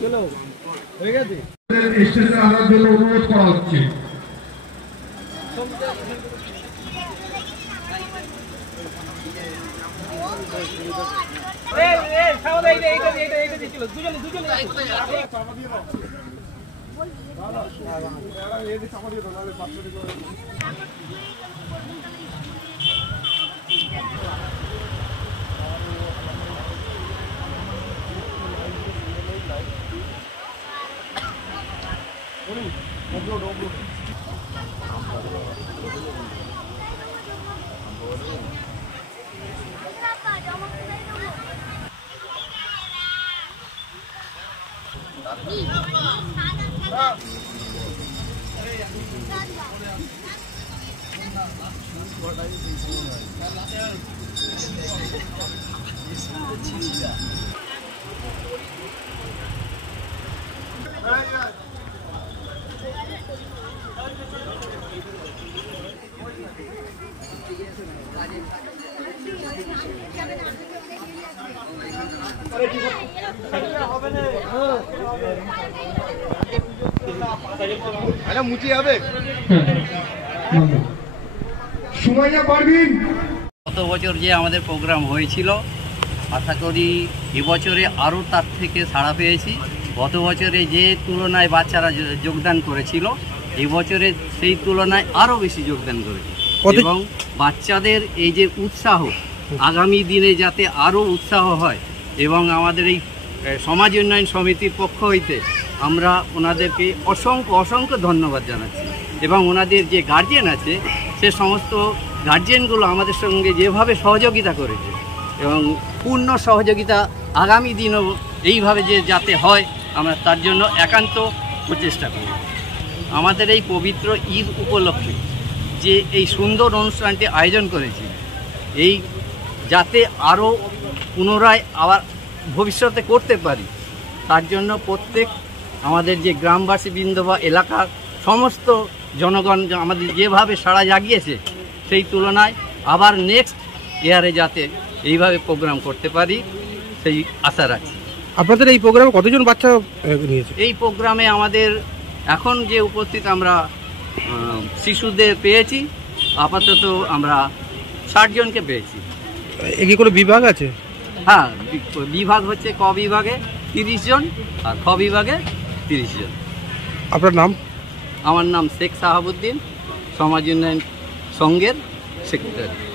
চলো হয়ে গেছে স্টেশনে আনার জন্য অনুরোধ করা হচ্ছে। মুচি হবে গত বছর যে আমাদের প্রোগ্রাম হয়েছিল, আশা করি এবছরে আরও তার থেকে সাড়া পেয়েছি। গত বছরে যে তুলনায় বাচ্চারা যোগদান করেছিল, এবছরে সেই তুলনায় আরও বেশি যোগদান করেছে। এবং বাচ্চাদের এই যে উৎসাহ, আগামী দিনে যাতে আরও উৎসাহ হয়, এবং আমাদের এই সমাজ উন্নয়ন সমিতির পক্ষ হইতে আমরা ওনাদেরকে অসংখ্য অসংখ্য ধন্যবাদ জানাচ্ছি। এবং ওনাদের যে গার্জিয়ান আছে, সে সমস্ত গার্জিয়ানগুলো আমাদের সঙ্গে যেভাবে সহযোগিতা করেছে, এবং পূর্ণ সহযোগিতা আগামী দিনও এইভাবে যে যাতে হয়, আমরা তার জন্য একান্ত প্রচেষ্টা করি। আমাদের এই পবিত্র ঈদ উপলক্ষে যে এই সুন্দর অনুষ্ঠানটি আয়োজন করেছি, এই যাতে আরও পুনরায় আবার ভবিষ্যতে করতে পারি, তার জন্য প্রত্যেক আমাদের যে গ্রামবাসীবৃন্দ বা এলাকার সমস্ত জনগণ আমাদের যেভাবে সাড়া জাগিয়েছে, সেই তুলনায় আবার নেক্সট ইয়ারে যাতে এইভাবে প্রোগ্রাম করতে পারি, সেই আশা রাখছি। আপনাদের এই প্রোগ্রামে কতজন বাচ্চা নিয়েছে? এই প্রোগ্রামে আমাদের এখন যে উপস্থিত আমরা শিশুদের পেয়েছি, আপাতত আমরা 60 জনকে পেয়েছি। কি কোনো বিভাগ আছে? হ্যাঁ, বিভাগ হচ্ছে ক বিভাগে 30 জন আর খ বিভাগে 30 জন। আপনার নাম? আমার নাম শেখ সাহাবুদ্দিন, সমাজ উন্নয়ন সংঘের সেক্রেটারি।